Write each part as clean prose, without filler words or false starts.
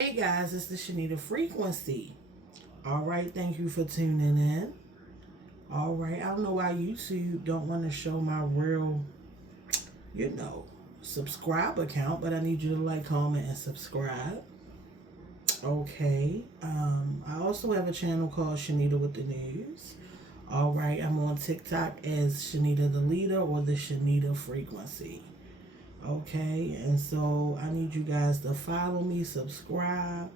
Hey guys, it's the Shanita Frequency. All right, thank you for tuning in. All right, I don't know why YouTube don't want to show my real, you know, subscribe account, but I need you to like, comment, and subscribe. Okay. I also have a channel called Shanita with the News. All right, I'm on TikTok as Shanita the Leader or the Shanita Frequency. Okay, and so I need you guys to follow me, subscribe.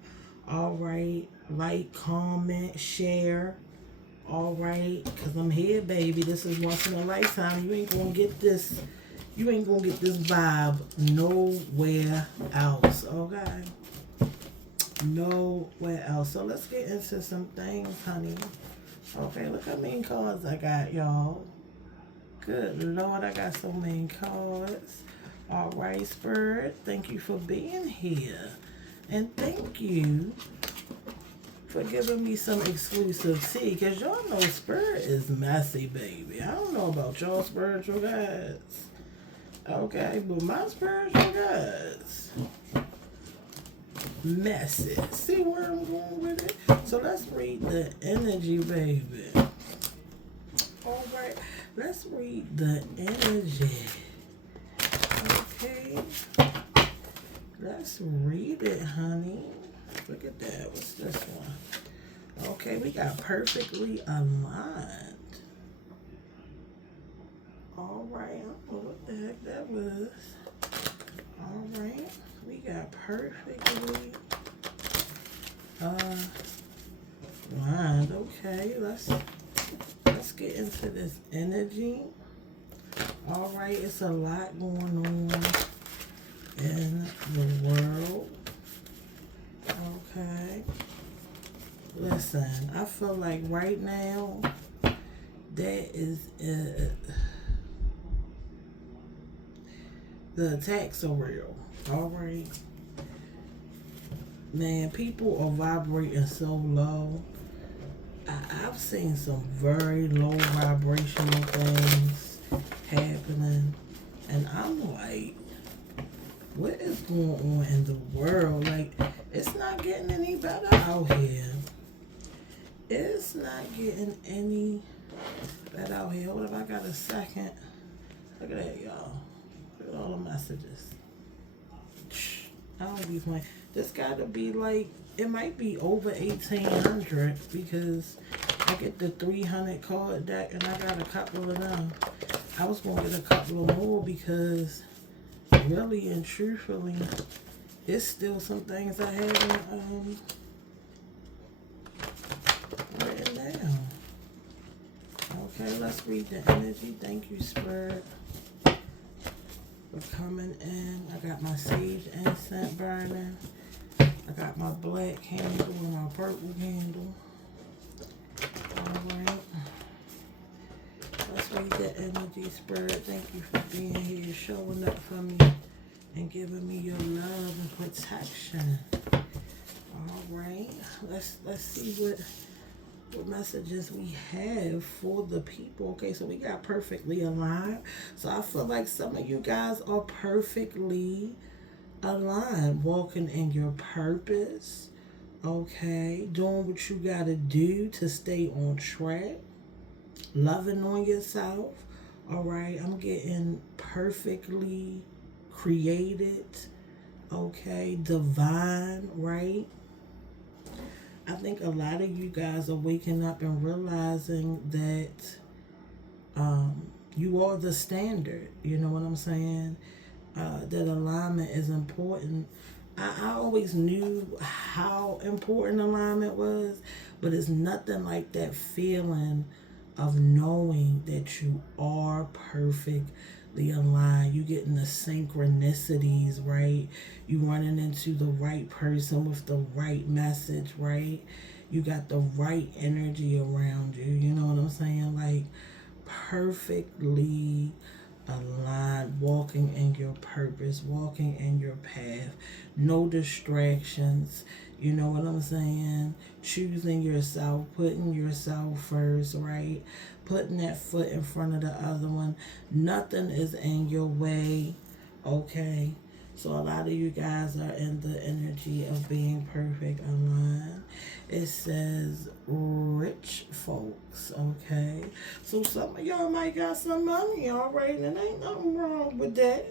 All right, like, comment, share. All right, because I'm here, baby. This is once in a lifetime. You ain't gonna get this. You ain't gonna get this vibe nowhere else. Okay, nowhere else. So let's get into some things, honey. Okay, look how many cards I got, y'all. Good Lord, I got so many cards. All right, Spirit, thank you for being here. And thank you for giving me some exclusive tea. Because y'all know Spirit is messy, baby. I don't know about y'all spiritual guys. Okay, but my spiritual guys, messy. See where I'm going with it? So let's read the energy, baby. All right, let's read the energy. Okay, let's read it, honey. Look at that. What's this one? Okay, we got perfectly aligned. All right, I don't know what the heck that was. All right, we got perfectly aligned. Okay, let's get into this energy. All right, it's a lot going on in the world. Okay. Listen, I feel like right now that is the attacks are real. All right. Man, people are vibrating so low. I've seen some very low vibrational things happening. And I'm like, what is going on in the world? Like, it's not getting any better out here. It's not getting any better out here. What if I got a second? Look at that, y'all. Look at all the messages. I don't be playing. This gotta be like, it might be over 1,800 because I get the 300 card deck and I got a couple of them. I was gonna get a couple of more because really and truthfully, it's still some things I haven't written down. Okay, let's read the energy. Thank you, Spirit, for coming in. I got my sage incense burning. I got my black candle and my purple candle. All right. Let's read the energy, Spirit. Thank you for being here, showing up for me, and giving me your love and protection. All right. Let's see what messages we have for the people. Okay, so we got perfectly aligned. So I feel like some of you guys are perfectly aligned, walking in your purpose. Okay, doing what you gotta do to stay on track, loving on yourself. All right, I'm getting perfectly created. Okay, divine, right? I think a lot of you guys are waking up and realizing that you are the standard. You know what I'm saying? That alignment is important. I always knew how important alignment was, but it's nothing like that feeling of knowing that you are perfectly aligned. You getting the synchronicities, right? You running into the right person with the right message, right? You got the right energy around you. You know what I'm saying? Like, perfectly aligned, walking in your purpose, walking in your path, no distractions. You know what I'm saying? Choosing yourself, putting yourself first, right? Putting that foot in front of the other one. Nothing is in your way, okay? So a lot of you guys are in the energy of being perfect online. It says rich folks, okay? So some of y'all might got some money, all right? And ain't nothing wrong with that.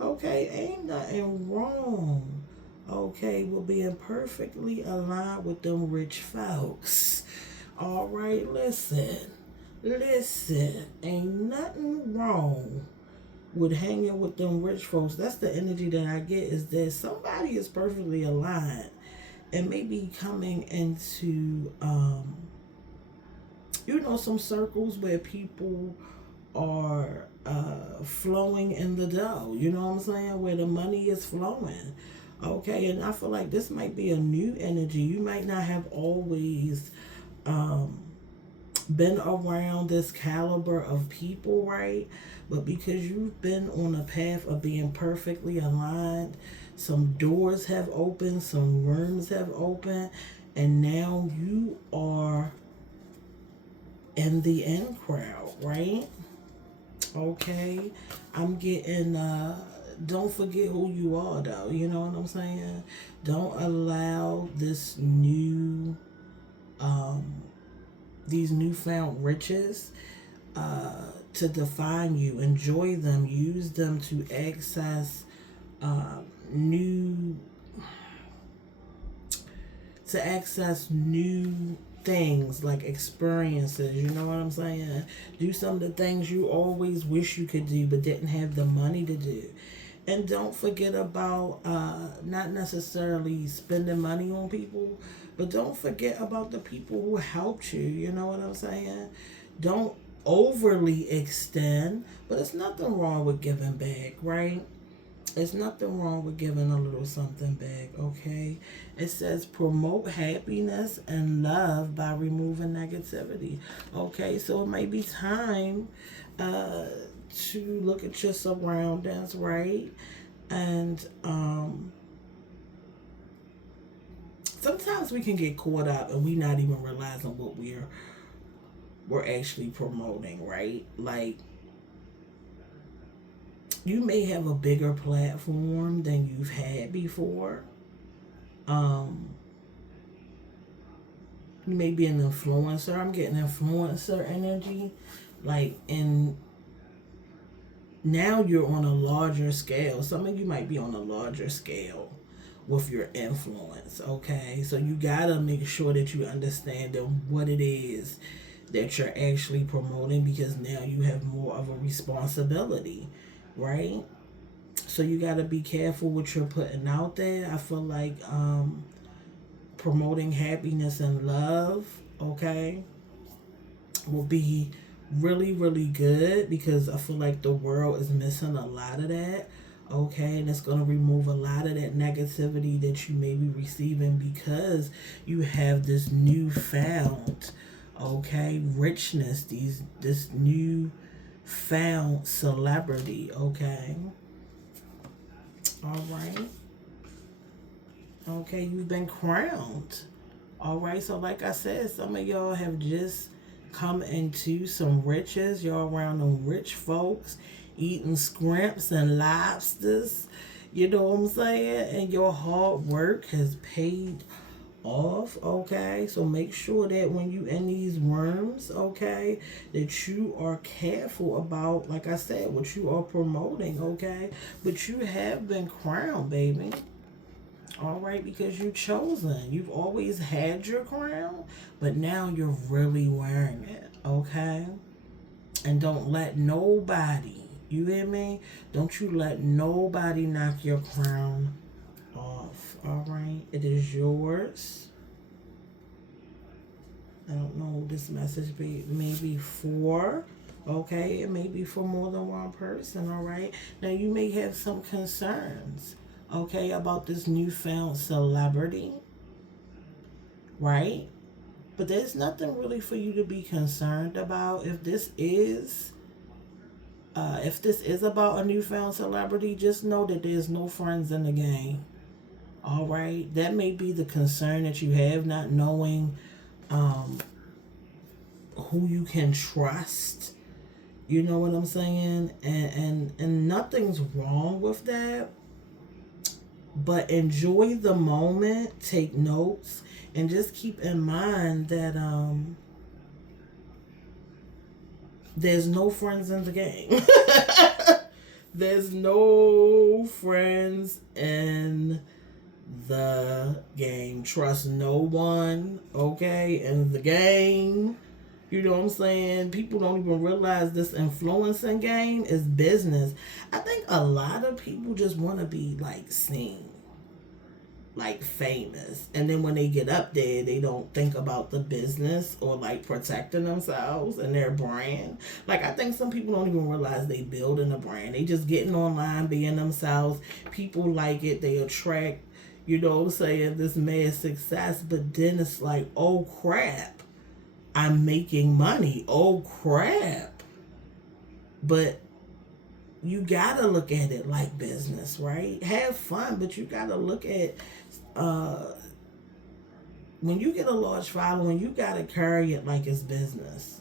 Okay, ain't nothing wrong. Okay, with being perfectly aligned with them rich folks. All right, listen, ain't nothing wrong with hanging with them rich folks. That's the energy that I get, is that somebody is perfectly aligned and maybe coming into some circles where people are flowing in the dough. You know what I'm saying? Where the money is flowing. Okay, and I feel like this might be a new energy. You might not have always um, been around this caliber of people, right? But because you've been on a path of being perfectly aligned, some doors have opened, some rooms have opened, and now you are in the in crowd, right? Okay, I'm getting don't forget who you are, though. You know what I'm saying? Don't allow this new these newfound riches to define you. Enjoy them, use them to access new new things, like experiences. You know what I'm saying? Do some of the things you always wish you could do but didn't have the money to do. And don't forget about not necessarily spending money on people, but don't forget about the people who helped you. You know what I'm saying? Don't overly extend, but it's nothing wrong with giving back, right? It's nothing wrong with giving a little something back, okay? It says promote happiness and love by removing negativity. Okay, so it might be time uh, to look at your surroundings, right? And sometimes we can get caught up and we not even realizing what we're actually promoting, right? Like, you may have a bigger platform than you've had before. Um, you may be an influencer. I'm getting influencer energy. Like, and now you're on a larger scale. Some of you might be on a larger scale with your influence, okay? So you gotta make sure that you understand what it is that you're actually promoting, because now you have more of a responsibility, right? So you got to be careful what you're putting out there. I feel like promoting happiness and love, okay, will be really, really good, because I feel like the world is missing a lot of that, okay, and it's going to remove a lot of that negativity that you may be receiving, because you have this newfound, okay, richness, this new found celebrity, okay. All right. Okay, you've been crowned. All right, so like I said, some of y'all have just come into some riches. Y'all around them rich folks eating scrimps and lobsters. You know what I'm saying? And your hard work has paid off, okay? So make sure that when you in these rooms, okay, that you are careful about, like I said, what you are promoting, okay? But you have been crowned, baby. All right, because you chosen. You've always had your crown, but now you're really wearing it, okay? And don't let nobody, you hear me? Don't you let nobody knock your crown off, all right? It is yours. I don't know who this message may be for. Okay, it may be for more than one person, all right? Now, you may have some concerns, okay, about this newfound celebrity, right? But there's nothing really for you to be concerned about. If this is about a newfound celebrity, just know that there's no friends in the game, all right? That may be the concern that you have, not knowing who you can trust. You know what I'm saying? And nothing's wrong with that. But enjoy the moment, take notes, and just keep in mind that there's no friends in the game. There's no friends in the game. Trust no one, okay? In the game, you know what I'm saying? People don't even realize this influencing game is business. I think a lot of people just want to be like seen, like famous, and then when they get up there they don't think about the business or like protecting themselves and their brand. Like, I think some people don't even realize they building a brand. They just getting online, being themselves. People like it, they attract, you know what I'm saying, this mad success. But then it's like, oh crap, I'm making money, oh crap. But you gotta look at it like business, right? Have fun, but you gotta look at uh when you get a large following, you gotta carry it like it's business.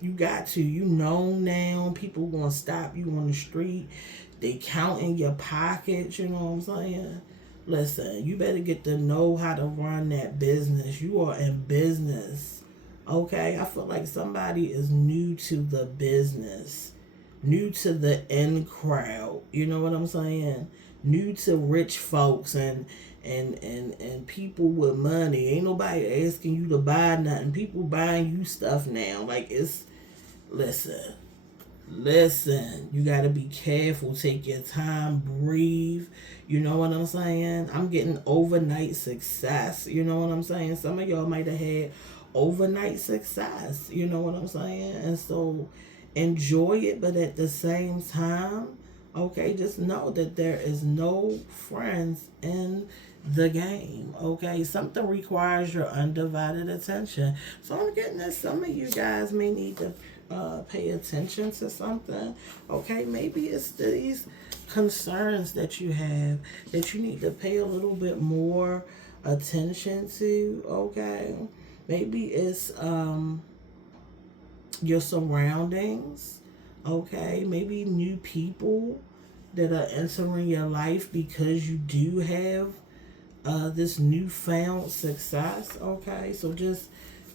You got to. You know now. People gonna stop you on the street. They counting your pockets. You know what I'm saying? Listen, you better get to know how to run that business. You are in business. Okay? I feel like somebody is new to the business, new to the in crowd. You know what I'm saying? New to rich folks and people with money. Ain't nobody asking you to buy nothing. People buying you stuff now. Like, it's, listen, you got to be careful. Take your time, breathe. You know what I'm saying? I'm getting overnight success. You know what I'm saying? Some of y'all might have had overnight success. You know what I'm saying? And so enjoy it, but at the same time, okay, just know that there is no friends in the game. Okay, something requires your undivided attention. So I'm getting that some of you guys may need to pay attention to something. Okay, maybe it's these concerns that you have that you need to pay a little bit more attention to. Okay, maybe it's your surroundings. Okay, maybe new people that are entering your life because you do have this newfound success. Okay, so just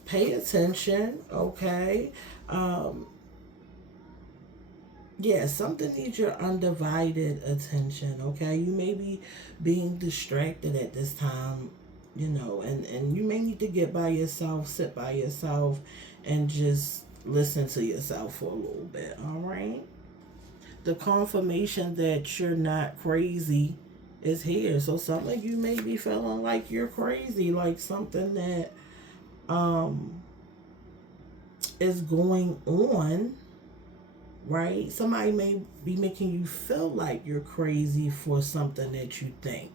pay attention. Okay, um, yeah, something needs your undivided attention. Okay, you may be being distracted at this time, you know, and you may need to get by yourself, sit by yourself, and just listen to yourself for a little bit. All right, the confirmation that you're not crazy is here. So some of you may be feeling like you're crazy, like something that um is going on, right? Somebody may be making you feel like you're crazy for something that you think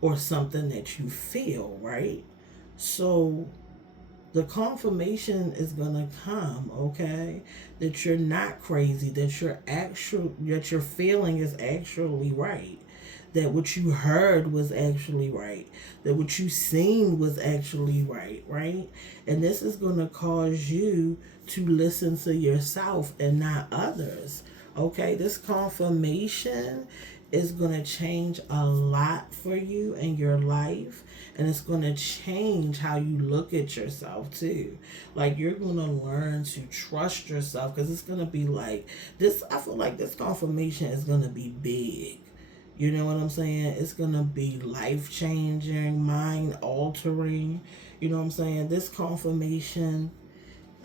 or something that you feel, right? So the confirmation is gonna come, okay? That you're not crazy, that your feeling is actually right. That what you heard was actually right. That what you seen was actually right, right? And this is gonna cause you to listen to yourself and not others. Okay, this confirmation is going to change a lot for you in your life, and it's going to change how you look at yourself too. Like, you're going to learn to trust yourself, because it's going to be like this. I feel like this confirmation is going to be big. You know what I'm saying? It's going to be life changing, mind altering. You know what I'm saying? This confirmation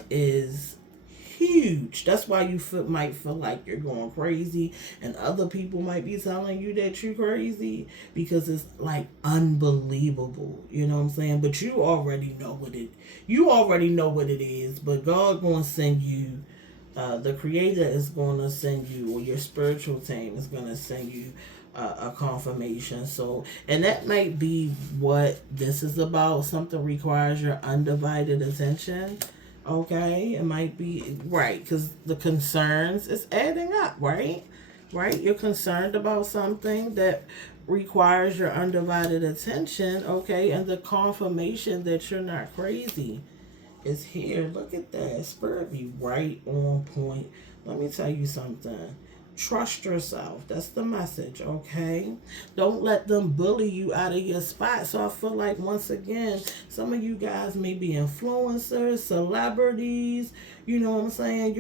is huge. That's why you might feel like you're going crazy, and other people might be telling you that you're crazy, because it's like unbelievable. You know what I'm saying? But you already know what it is. But God gonna send you. The Creator is gonna send you, or your spiritual team is gonna send you a confirmation. So, and that might be what this is about. Something requires your undivided attention. Okay, it might be right, because the concerns is adding up, right? Right, you're concerned about something that requires your undivided attention. Okay, and the confirmation that you're not crazy is here. Look at that. Spirit be right on point. Let me tell you something. Trust yourself. That's the message, okay? Don't let them bully you out of your spot. So I feel like, once again, some of you guys may be influencers, celebrities, you know what I'm saying?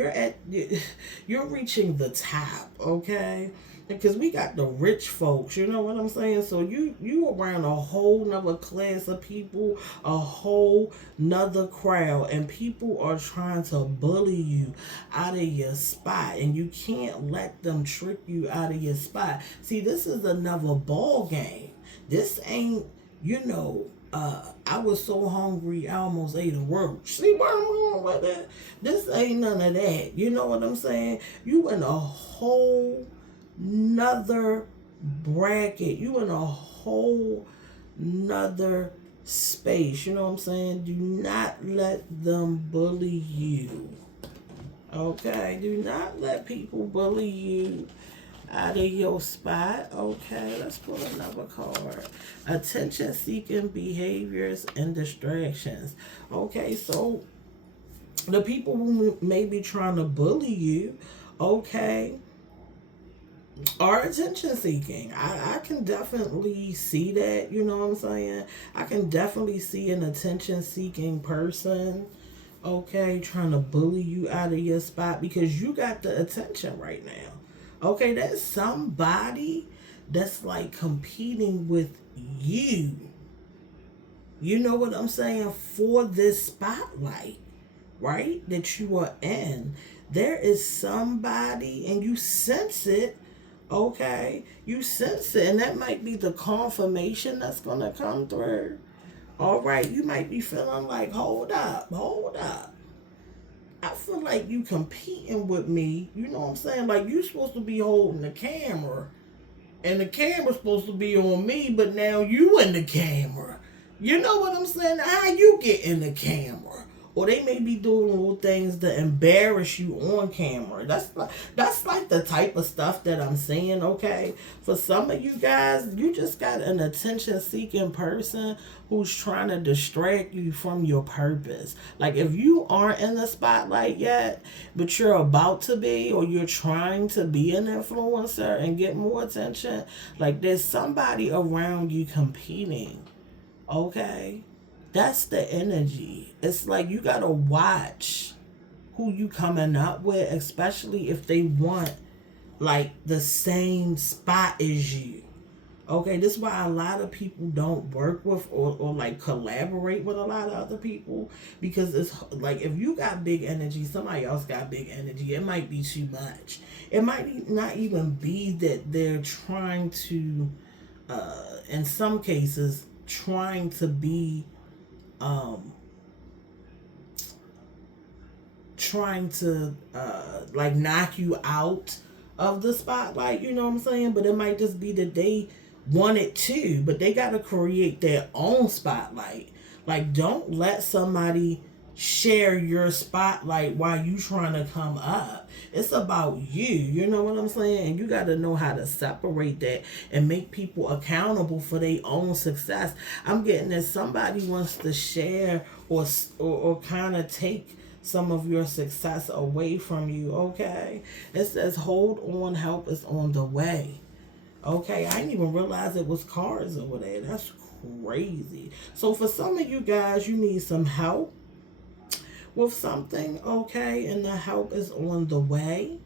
You're reaching the top, okay? Because we got the rich folks, you know what I'm saying? So you around a whole nother class of people, a whole nother crowd, and people are trying to bully you out of your spot, and you can't let them trick you out of your spot. See, this is another ball game. This ain't, I was so hungry I almost ate a roach. See where I'm going with that? This ain't none of that. You know what I'm saying? You in a whole nother bracket. You in a whole nother space. You know what I'm saying? Do not let them bully you. Okay? Do not let people bully you out of your spot. Okay, let's pull another card. Attention seeking behaviors and distractions. Okay, so the people who may be trying to bully you, okay, are attention seeking. I can definitely see that, you know what I'm saying? I can definitely see an attention seeking person, okay, trying to bully you out of your spot because you got the attention right now. Okay, that's somebody that's like competing with you. You know what I'm saying? For this spotlight, right? That you are in. There is somebody, and you sense it. Okay, you sense it, and that might be the confirmation that's gonna come through. All right, you might be feeling like, hold up. I feel like you competing with me. You know what I'm saying? Like, you supposed to be holding the camera, and the camera's supposed to be on me, but now you in the camera. You know what I'm saying? How you get in the camera? Or they may be doing little things to embarrass you on camera. That's like the type of stuff that I'm saying, okay? For some of you guys, you just got an attention-seeking person who's trying to distract you from your purpose. Like, if you aren't in the spotlight yet, but you're about to be, or you're trying to be an influencer and get more attention, like, there's somebody around you competing, okay? That's the energy. It's like you gotta watch who you coming up with, especially if they want like the same spot as you. Okay, this is why a lot of people don't work with or like collaborate with a lot of other people, because it's like, if you got big energy, somebody else got big energy, it might be too much. It might not even be that they're trying to, in some cases, trying to be um trying to like knock you out of the spotlight, you know what I'm saying? But it might just be that they want it too, but they got to create their own spotlight. Like, don't let somebody share your spotlight while you trying to come up. It's about you know what I'm saying? And you got to know how to separate that and make people accountable for their own success. I'm getting that somebody wants to share or kind of take some of your success away from you, okay? It says, hold on, help is on the way. Okay, I didn't even realize it was cards over there. That's crazy. So for some of you guys, you need some help with something, okay? And the help is on the way.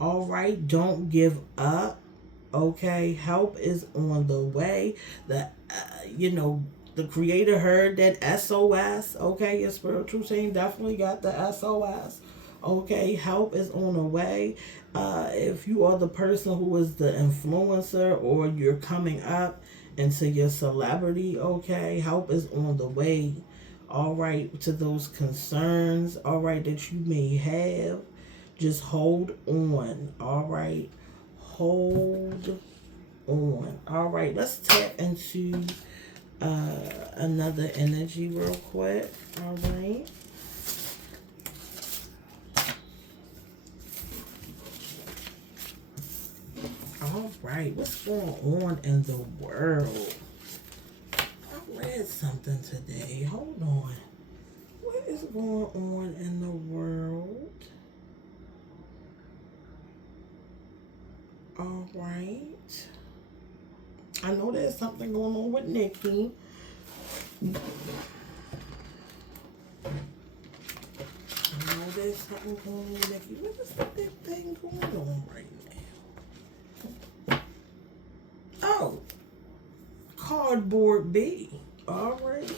All right, don't give up. Okay, help is on the way. The creator heard that SOS. Okay, your spiritual team definitely got the SOS. Okay, help is on the way. If you are the person who is the influencer, or you're coming up into your celebrity, okay, help is on the way. All right, to those concerns, all right, that you may have, just hold on. All right, hold on. All right, let's tap into another energy real quick. All right. All right, what's going on in the world? I read something today. Hold on. What is going on in the world? All right. I know there's something going on with Nikki. I know there's something going on with Nikki. What is the big thing going on right now? Oh, Cardboard B. All right.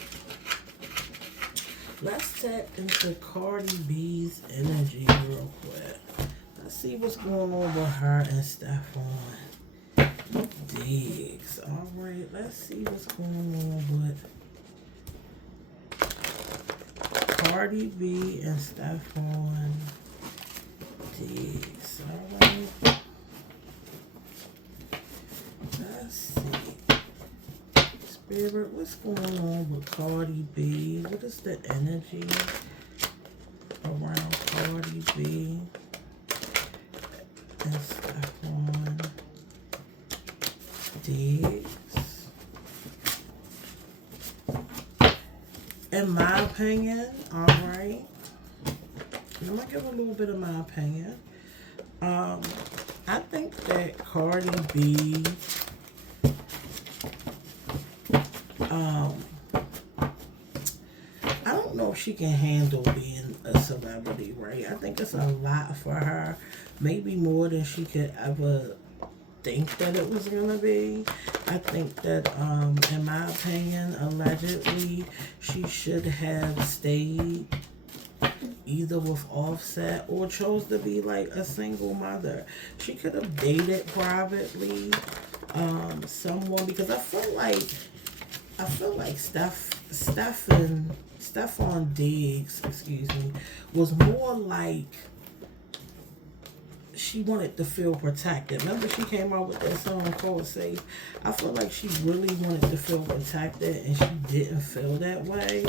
Let's tap into Cardi B's energy real quick. Let's see what's going on with her and Stefon Diggs. All right, let's see what's going on with Cardi B and Stefon Diggs. All right. Let's see. Spirit, what's going on with Cardi B? What is the energy around Cardi B and Stefon Diggs? In my opinion, alright, I'm going to give a little bit of my opinion. I think that Cardi B I don't know if she can handle being a celebrity, right? I think it's a lot for her. Maybe more than she could ever think that it was going to be. I think that, in my opinion, allegedly, she should have stayed either with Offset or chose to be like a single mother. She could have dated privately someone, because I feel like Stefon Diggs, excuse me, was more like she wanted to feel protected. Remember, she came out with that song called Safe? I feel like she really wanted to feel protected, and she didn't feel that way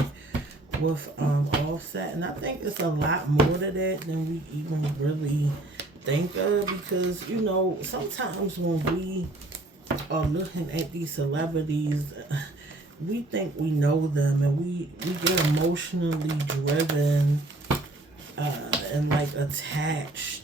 with Offset. And I think it's a lot more to that than we even really think of, because, you know, sometimes when we are looking at these celebrities, we think we know them, and we get emotionally driven and like attached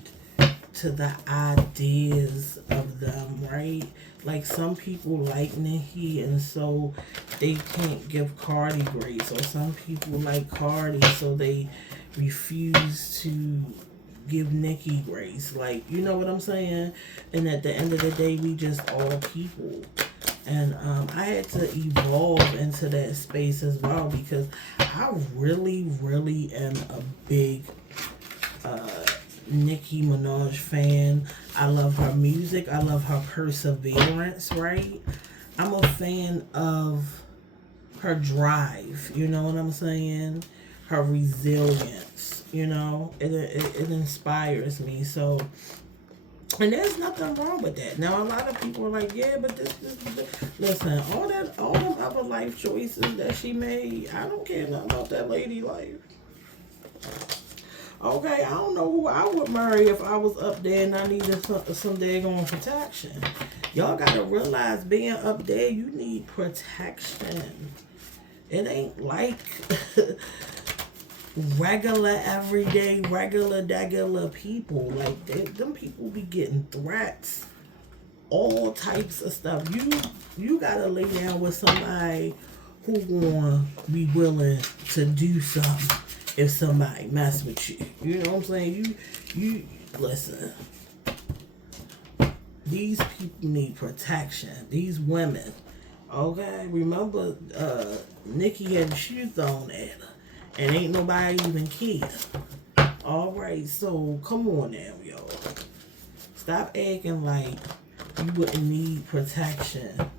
to the ideas of them, right? Like, some people like Nicki, and so they can't give Cardi grace, or some people like Cardi, so they refuse to give Nicki grace. Like, you know what I'm saying? And at the end of the day, we just all people. And I had to evolve into that space as well, because I really, really am a big Nicki Minaj fan. I love her music. I love her perseverance, right? I'm a fan of her drive, you know what I'm saying? Her resilience, you know? It inspires me. So, and there's nothing wrong with that. Now, a lot of people are like, yeah, but this. Listen, all them other life choices that she made, I don't care nothing about that lady life. Okay, I don't know who I would marry if I was up there and I needed some daggone protection. Y'all gotta realize, being up there, you need protection. It ain't like regular, everyday, regular people. Like, them people be getting threats, all types of stuff. You gotta lay down with somebody who gonna be willing to do something if somebody mess with you. You know what I'm saying? You listen. These people need protection. These women. Okay? Remember, Nikki had shoes thrown at her, and ain't nobody even care. Alright, so come on now, y'all. Stop acting like you wouldn't need protection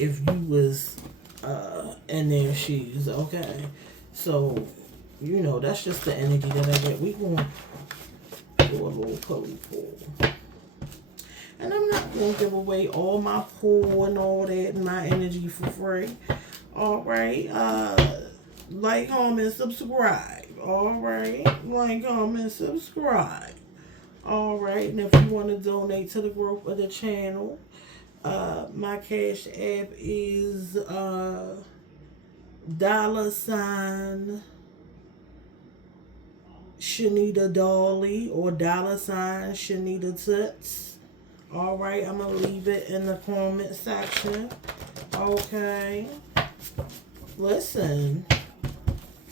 if you was in their shoes, okay? So, you know, that's just the energy that I get. We gonna do a little pulley pull. And I'm not gonna give away all my pull and all that and my energy for free. Alright, like, comment, subscribe. Alright, like, comment, subscribe. Alright, and if you want to donate to the growth of the channel, my cash app is $ Shanita Dolly, or $ Shanita Toots. All right, I'm going to leave it in the comment section. Okay. Listen,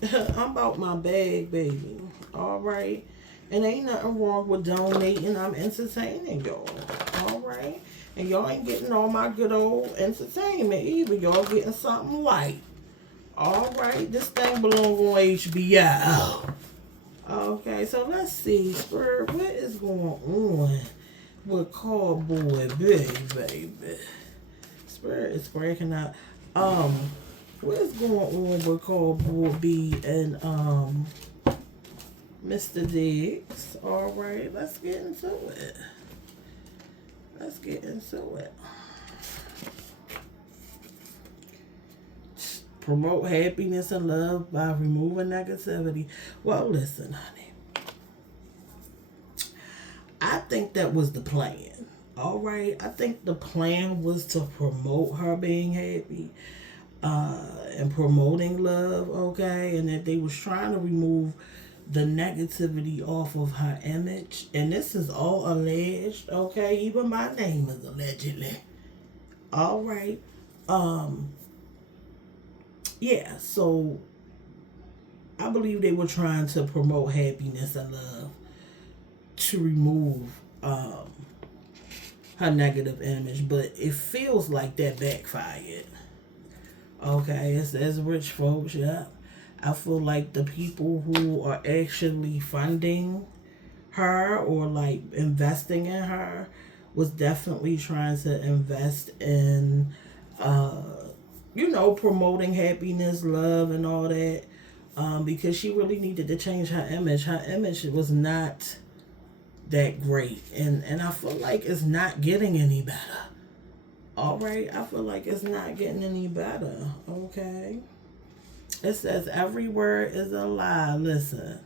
I'm about my bag, baby. All right. And ain't nothing wrong with donating. I'm entertaining y'all. All right. And y'all ain't getting all my good old entertainment either. Y'all getting something light. All right. This thing belongs on HBO. Okay. So let's see. Spirit, what is going on with Cardboard baby? Spirit is breaking out. What is going on with Cardboard B and Mr. Diggs? All right, let's get into it. Let's get into it. Promote happiness and love by removing negativity. Well, listen, honey. I think that was the plan. All right, I think the plan was to promote her being happy and promoting love, okay? And that they was trying to remove the negativity off of her image. And this is all alleged, okay? Even my name is allegedly. All right. Yeah, so I believe they were trying to promote happiness and love to remove her negative image, but it feels like that backfired. Okay, it's as rich folks, yeah. I feel like the people who are actually funding her or like investing in her was definitely trying to invest in promoting happiness, love, and all that, because she really needed to change her image. Her image was not that great, and I feel like it's not getting any better. All right, I feel like it's not getting any better. Okay, it says every word is a lie. Listen,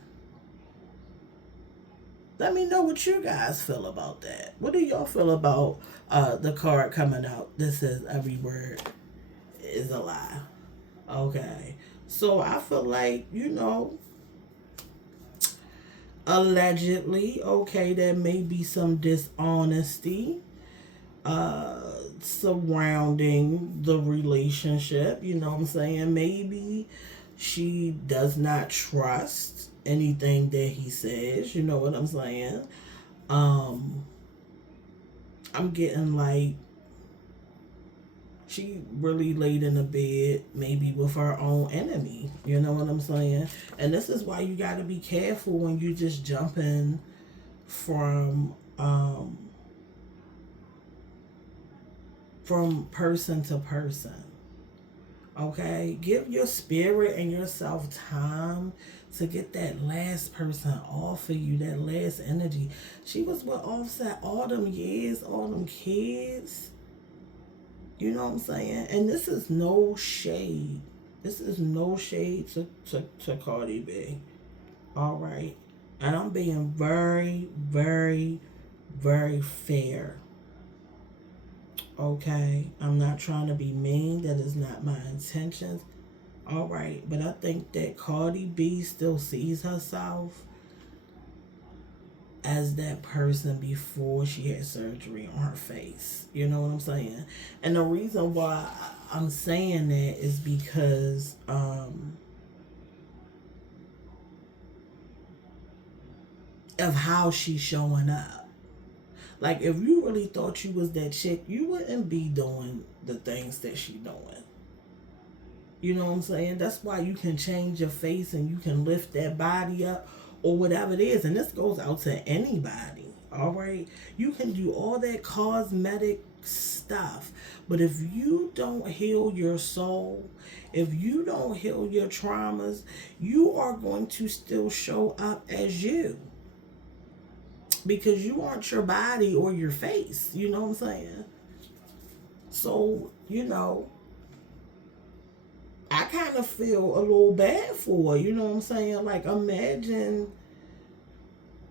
let me know what you guys feel about that. What do y'all feel about the card coming out? This says every word is a lie. Okay, so I feel like, allegedly, okay, there may be some dishonesty surrounding the relationship. You know what I'm saying? Maybe she does not trust anything that he says. You know what I'm saying? I'm getting like she really laid in a bed maybe with her own enemy. You know what I'm saying? And this is why you got to be careful when you just jump in from person to person. Okay? Give your spirit and yourself time to get that last person off of you, that last energy. She was with Offset all them years, all them kids. You know what I'm saying? And this is no shade. This is no shade to Cardi B. All right? And I'm being very, very, very fair. Okay? I'm not trying to be mean. That is not my intentions. All right? But I think that Cardi B still sees herself as that person before she had surgery on her face. You know what I'm saying? And the reason why I'm saying that is because of how she's showing up. Like, if you really thought you was that chick, you wouldn't be doing the things that she doing. You know what I'm saying? That's why you can change your face and you can lift that body up or whatever it is. And this goes out to anybody. All right? You can do all that cosmetic stuff. But if you don't heal your soul, if you don't heal your traumas, you are going to still show up as you. Because you aren't your body or your face. You know what I'm saying? So, I kind of feel a little bad for her, you know what I'm saying? Like, imagine,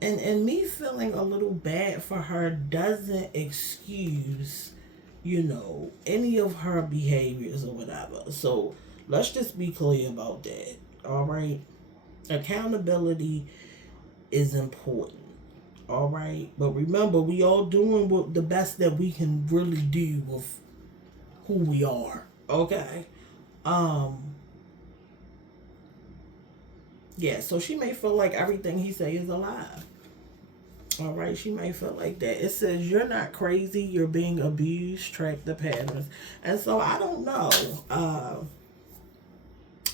and me feeling a little bad for her doesn't excuse, any of her behaviors or whatever. So, let's just be clear about that, all right? Accountability is important, All right. But remember, we all doing what the best that we can really do with who we are. Okay. Um. Yeah. So she may feel like everything he say is a lie. All right. She may feel like that. It says you're not crazy. You're being abused. Track the patterns. And so I don't know.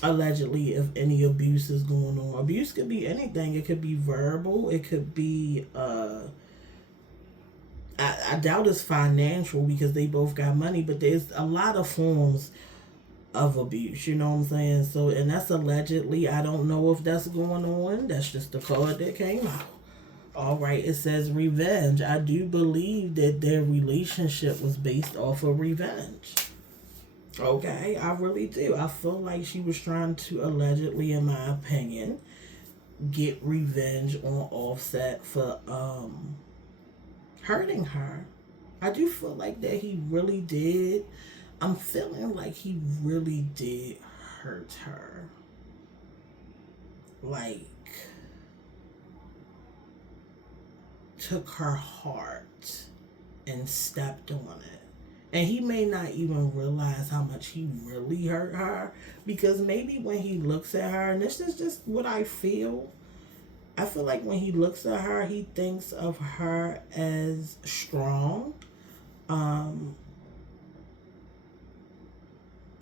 Allegedly, if any abuse is going on, abuse could be anything. It could be verbal. It could be. I doubt it's financial because they both got money, but there's a lot of forms of abuse, you know what I'm saying? So, and that's allegedly. I don't know if that's going on. That's just the card that came out. All right, it says revenge. I do believe that their relationship was based off of revenge. Okay, I really do. I feel like she was trying to allegedly, in my opinion, get revenge on Offset for hurting her. I do feel like that he really did. I'm feeling like he really did hurt her. Like, took her heart and stepped on it. And he may not even realize how much he really hurt her because maybe when he looks at her, and this is just what I feel like when he looks at her, he thinks of her as strong. Um,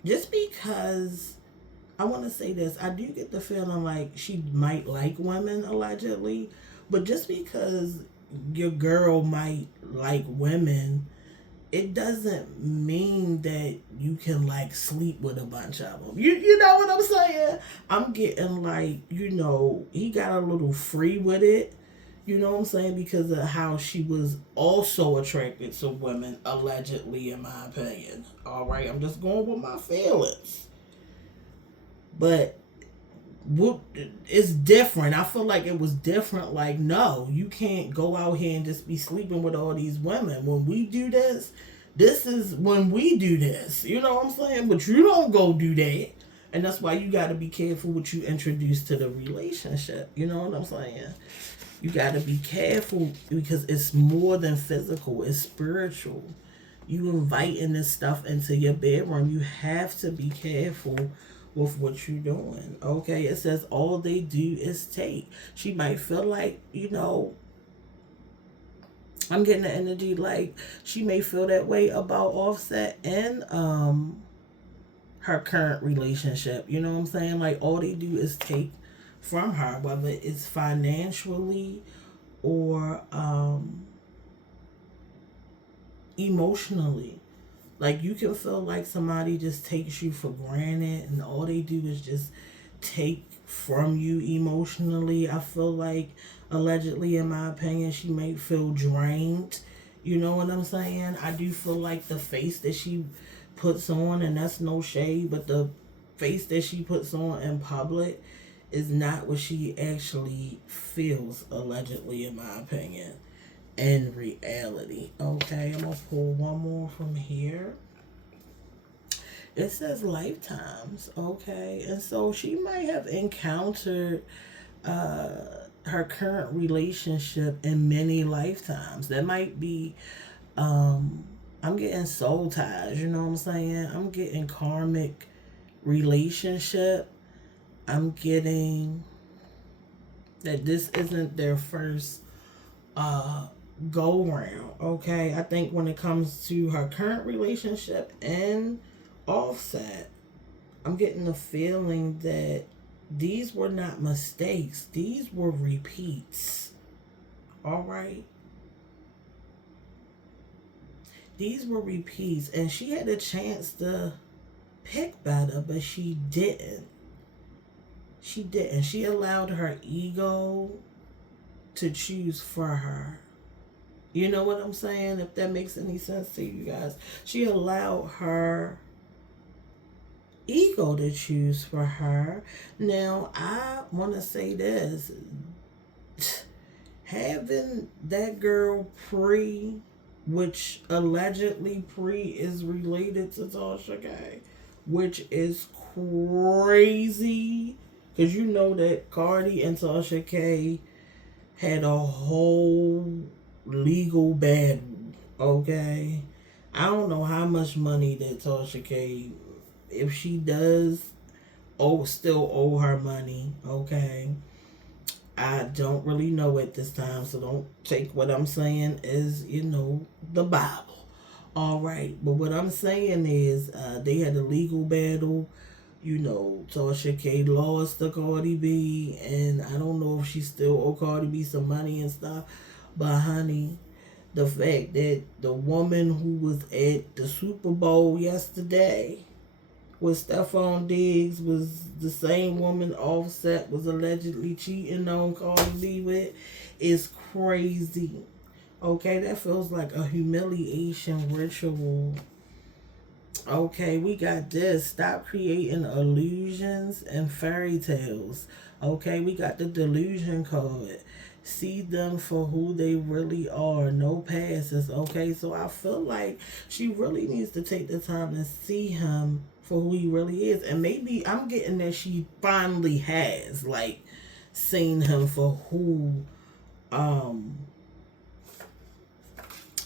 just because I want to say this, I do get the feeling like she might like women allegedly, but just because your girl might like women, it doesn't mean that you can like sleep with a bunch of them. You know what I'm saying? I'm getting like, he got a little free with it. You know what I'm saying? Because of how she was also attracted to women, allegedly, in my opinion. All right, I'm just going with my feelings. But it's different. I feel like it was different. Like, no, you can't go out here and just be sleeping with all these women. When we do this is when we do this. You know what I'm saying? But you don't go do that. And that's why you got to be careful what you introduce to the relationship. You know what I'm saying? You got to be careful because it's more than physical. It's spiritual. You inviting this stuff into your bedroom. You have to be careful with what you're doing. Okay, it says all they do is take. She might feel like, I'm getting the energy like she may feel that way about Offset and her current relationship. You know what I'm saying? Like all they do is take from her, whether it's financially or emotionally. Like you can feel like somebody just takes you for granted and all they do is just take from you emotionally. I feel like allegedly, in my opinion, she may feel drained. You know what I'm saying? I do feel like the face that she puts on, and that's no shade, but the face that she puts on in public is not what she actually feels, allegedly, in my opinion. In reality. Okay, I'm gonna pull one more from here. It says lifetimes. Okay, and so she might have encountered her current relationship in many lifetimes. That might be I'm getting soul ties, you know what I'm saying? I'm getting karmic relationship. I'm getting that this isn't their first go round. Okay, I think when it comes to her current relationship and Offset, I'm getting the feeling that these were not mistakes, these were repeats. All right, these were repeats, and she had a chance to pick better, but she didn't. She allowed her ego to choose for her. You know what I'm saying? If that makes any sense to you guys. She allowed her ego to choose for her. Now, I want to say this. Having that girl Pre, which allegedly Pre is related to Tasha K, which is crazy. Because you know that Cardi and Tasha K had a whole legal battle. Okay, I don't know how much money that Tasha K, if she does, still owe her money. Okay, I don't really know at this time, so don't take what I'm saying as the Bible. All right, but what I'm saying is, they had a legal battle. Tasha K lost to Cardi B, and I don't know if she still owe Cardi B some money and stuff. But honey, the fact that the woman who was at the Super Bowl yesterday with Stefon Diggs was the same woman Offset was allegedly cheating on Cardi B with is crazy. Okay, that feels like a humiliation ritual. Okay, we got this. Stop creating illusions and fairy tales. Okay, we got the delusion card. See them for who they really are. No passes. Okay, so I feel like she really needs to take the time to see him for who he really is. And maybe I'm getting that she finally has, like, seen him for um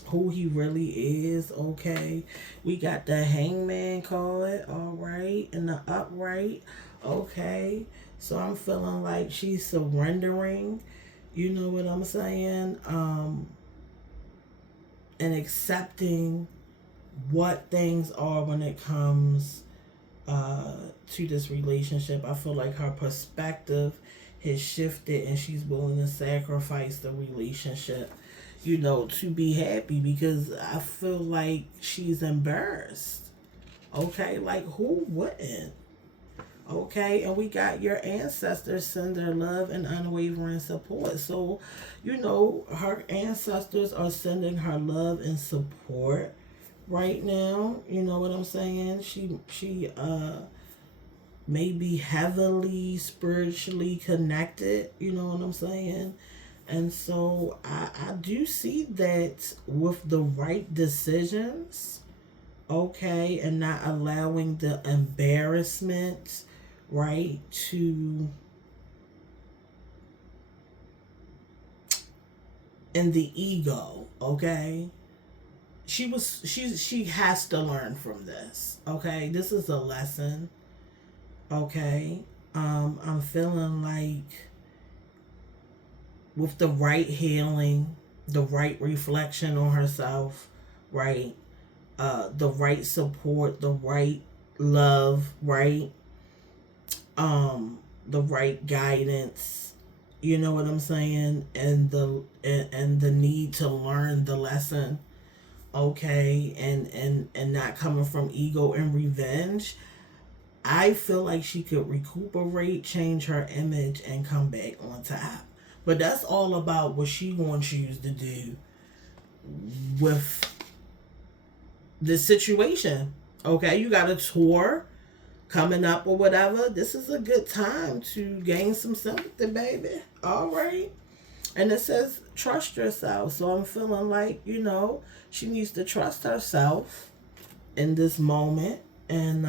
who he really is. Okay, we got the hangman card, all right, and the upright. Okay, so I'm feeling like she's surrendering, you know what I'm saying, and accepting what things are when it comes to this relationship. I feel like her perspective has shifted and she's willing to sacrifice the relationship, to be happy, because I feel like she's embarrassed. Okay, like who wouldn't? Okay, and we got your ancestors send their love and unwavering support. So, her ancestors are sending her love and support right now. You know what I'm saying? She may be heavily spiritually connected. You know what I'm saying? And so I do see that with the right decisions, okay, and not allowing the embarrassment, right, to and the ego, okay. She has to learn from this, okay. This is a lesson, okay. I'm feeling like with the right healing, the right reflection on herself, right? The right support, the right love, right? The right guidance. You know what I'm saying? And the need to learn the lesson, okay, and not coming from ego and revenge. I feel like she could recuperate, change her image, and come back on top. But that's all about what she wants you to do with this situation. Okay, you got a tour coming up or whatever. This is a good time to gain some sympathy, baby. All right. And it says trust yourself. So I'm feeling like, she needs to trust herself in this moment. And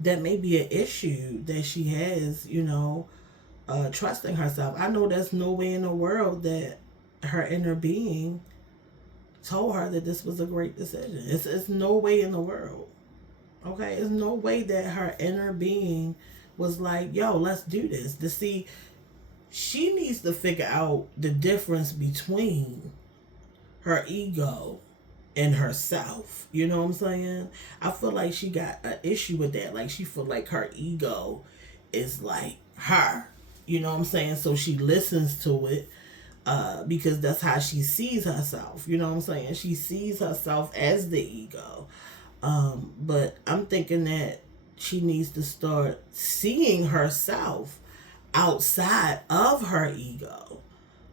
that may be an issue that she has, trusting herself. I know there's no way in the world that her inner being told her that this was a great decision. It's no way in the world. Okay, there's no way that her inner being was like, yo, let's do this. To see, she needs to figure out the difference between her ego and herself. You know what I'm saying? I feel like she got an issue with that. Like she feel like her ego is like her. You know what I'm saying? So she listens to it because that's how she sees herself. You know what I'm saying? She sees herself as the ego. But I'm thinking that she needs to start seeing herself outside of her ego.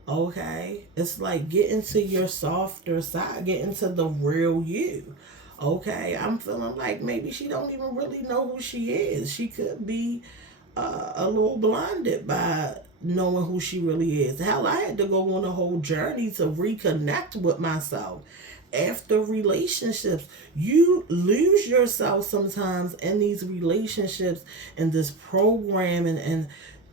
Okay? It's like get into your softer side, get into the real you. Okay? I'm feeling like maybe she don't even really know who she is. She could be a little blinded by knowing who she really is. Hell, I had to go on a whole journey to reconnect with myself. After relationships, you lose yourself sometimes in these relationships and this program, and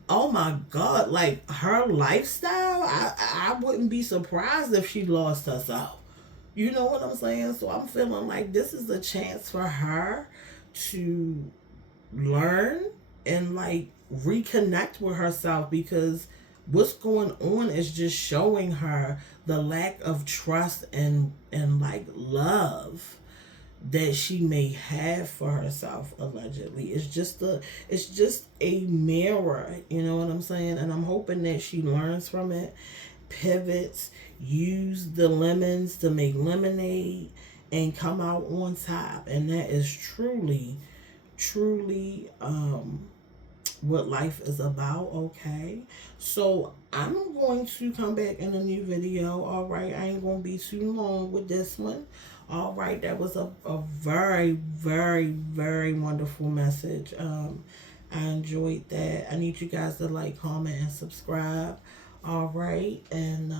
oh my God, like her lifestyle, I wouldn't be surprised if she lost herself. You know what I'm saying? So I'm feeling like this is a chance for her to learn and like reconnect with herself, because what's going on is just showing her the lack of trust and like love that she may have for herself. Allegedly, it's just a mirror, you know what I'm saying? And I'm hoping that she learns from it, pivots, use the lemons to make lemonade, and come out on top. And that is truly, truly what life is about. Okay, so I'm going to come back in a new video. All right, I ain't gonna be too long with this one. All right, that was a very, very, very wonderful message. I enjoyed that. I need you guys to like, comment, and subscribe. All right, and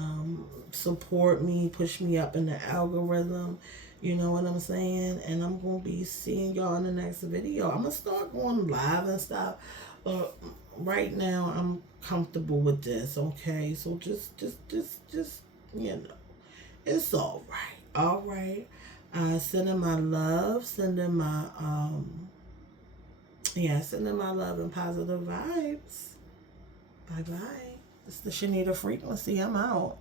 support me, push me up in the algorithm. You know what I'm saying? And I'm gonna be seeing y'all in the next video. I'm gonna start going live and stuff. Right now I'm comfortable with this. Okay, so just you know, it's all right. All right. Sending my love, sending my sending my love and positive vibes. Bye bye. It's the Shanita Frequency. I'm out.